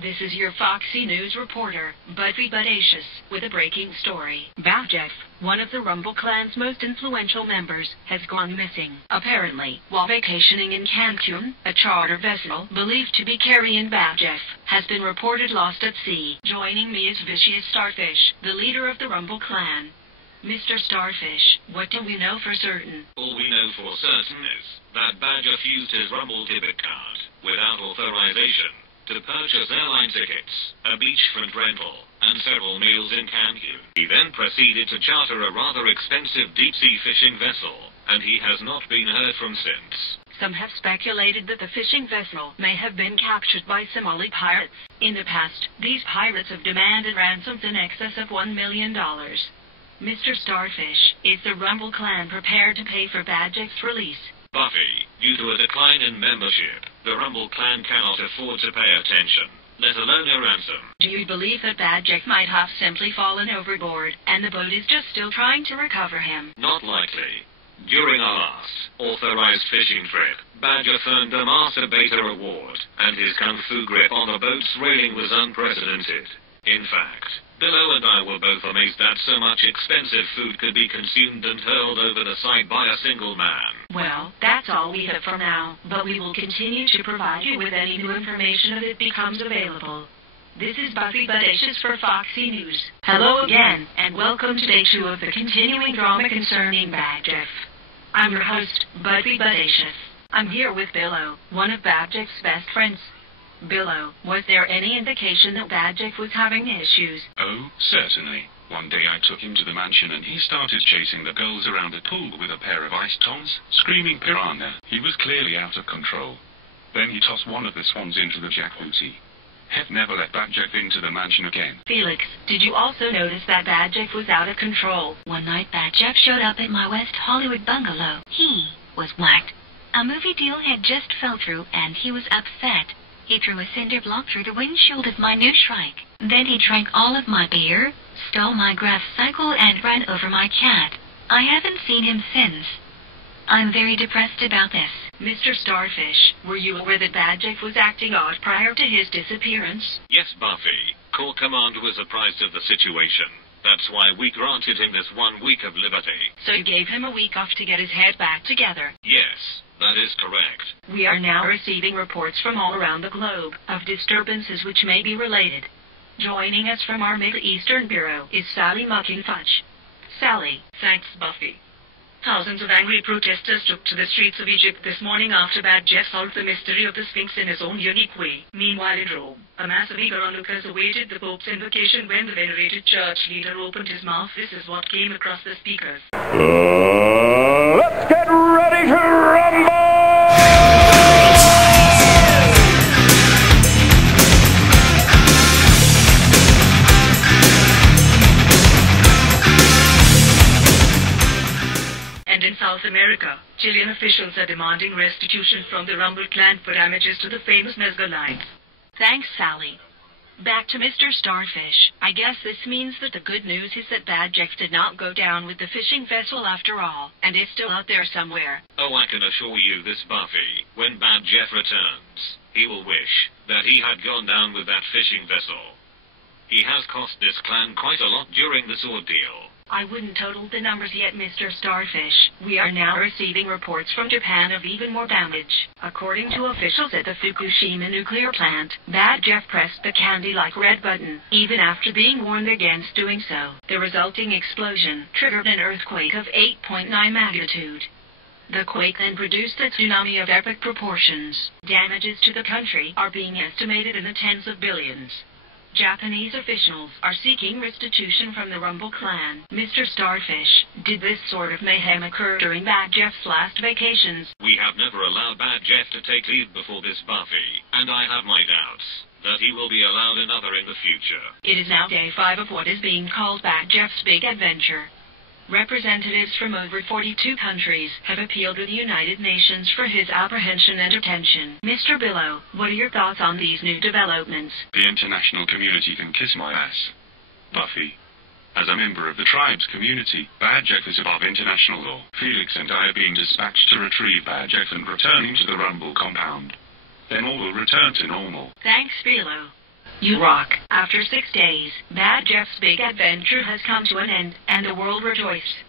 This is your Foxy News reporter, Badjeff'S, with a breaking story. Badjeff, one of the Rumble Clan's most influential members, has gone missing. Apparently, while vacationing in Cancun, a charter vessel, believed to be carrying Badjeff, has been reported lost at sea. Joining me is Vicious Starfish, the leader of the Rumble Clan. Mr. Starfish, what do we know for certain? All we know for certain is that Badjeff used his Rumble debit card, without authorization, to purchase airline tickets, a beachfront rental, and several meals in Cancun. He then proceeded to charter a rather expensive deep-sea fishing vessel, and he has not been heard from since. Some have speculated that the fishing vessel may have been captured by Somali pirates. In the past, these pirates have demanded ransoms in excess of $1 million. Mr. Starfish, is the Rumble Clan prepared to pay for Badjeff's release? Buffy, due to a decline in membership, the Rumble Clan cannot afford to pay attention, let alone a ransom. Do you believe that Badjeff might have simply fallen overboard, and the boat is just still trying to recover him? Not likely. During our last authorized fishing trip, Badjeff earned a Master Beta award, and his kung fu grip on the boat's railing was unprecedented. In fact, Billo and I were both amazed that so much expensive food could be consumed and hurled over the side by a single man. Well, that's all we have for now, but we will continue to provide you with any new information as it becomes available. This is Badjeff'S for Foxy News. Hello again, and welcome to day 2 of the continuing drama concerning Badjeff. I'm your host, Badjeff's. I'm here with Billo, one of Badjeff's best friends. Billo, was there any indication that Badjeff was having issues? Oh, certainly. One day I took him to the mansion and he started chasing the girls around the pool with a pair of ice toms, screaming piranha. He was clearly out of control. Then he tossed one of the swans into the jacuzzi. Have never let Badjeff into the mansion again. Felix, did you also notice that Badjeff was out of control? One night Badjeff showed up at my West Hollywood bungalow. He was whacked. A movie deal had just fell through and he was upset. He threw a cinder block through the windshield of my new Shrike. Then he drank all of my beer, stole my grass cycle, and ran over my cat. I haven't seen him since. I'm very depressed about this. Mr. Starfish, were you aware that Badjeff was acting odd prior to his disappearance? Yes, Buffy. Corps Command was apprised of the situation. That's why we granted him this 1 week of liberty. So you gave him a week off to get his head back together? Yes, that is correct. We are now receiving reports from all around the globe of disturbances which may be related. Joining us from our Middle Eastern Bureau is Sally Mucking-Fudge. Sally. Thanks, Buffy. Thousands of angry protesters took to the streets of Egypt this morning after Badjeff solved the mystery of the Sphinx in his own unique way. Meanwhile in Rome, a mass of eager onlookers awaited the Pope's invocation when the venerated church leader opened his mouth. This is what came across the speakers. Let's get ready to rumble! In South America, Chilean officials are demanding restitution from the Rumble Clan for damages to the famous Mezcal lines. Thanks, Sally. Back to Mr. Starfish. I guess this means that the good news is that Badjeff did not go down with the fishing vessel after all, and is still out there somewhere. Oh, I can assure you this, Buffy. When Badjeff returns, he will wish that he had gone down with that fishing vessel. He has cost this clan quite a lot during this ordeal. I wouldn't total the numbers yet, Mr. Starfish. We are now receiving reports from Japan of even more damage. According to officials at the Fukushima nuclear plant, Badjeff pressed the candy-like red button, even after being warned against doing so. The resulting explosion triggered an earthquake of 8.9 magnitude. The quake then produced a tsunami of epic proportions. Damages to the country are being estimated in the tens of billions. Japanese officials are seeking restitution from the Rumble Clan. Mr. Starfish, did this sort of mayhem occur during Badjeff's last vacations? We have never allowed Badjeff to take leave before this, Buffy, and I have my doubts that he will be allowed another in the future. It is now day 5 of what is being called Badjeff'S Big Adventure. Representatives from over 42 countries have appealed to the United Nations for his apprehension and detention. Mr. Billo, what are your thoughts on these new developments? The international community can kiss my ass. Buffy. As a member of the tribe's community, Badjeff is above international law. Felix and I are being dispatched to retrieve Badjeff and return him to the Rumble compound. Then all will return to normal. Thanks, Billo. You rock. After 6 days, Badjeff'S Big Adventure has come to an end, and the world rejoiced.